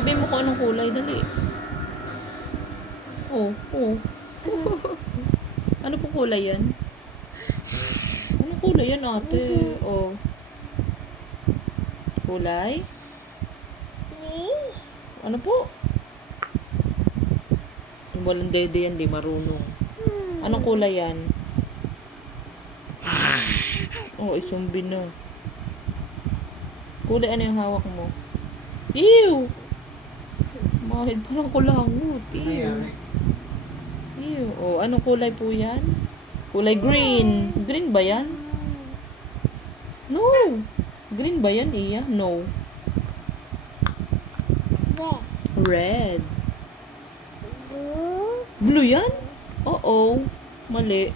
Sabihin mo kung anong kulay, dali. Oh, oh. Ano po kulay yan? Anong kulay yan, ate? Oh. Kulay? Ano po? Walang dede yan, di marunong. Anong kulay yan? Oh, isumbi na. Kulay ano yung hawak mo? Ew! Mahid parang kulangot. Ew. Ew. Oh, anong kulay po yan? Kulay green. Green ba yan? No. Green ba yan, Iya? No. Red. Blue yan? Oo. Mali.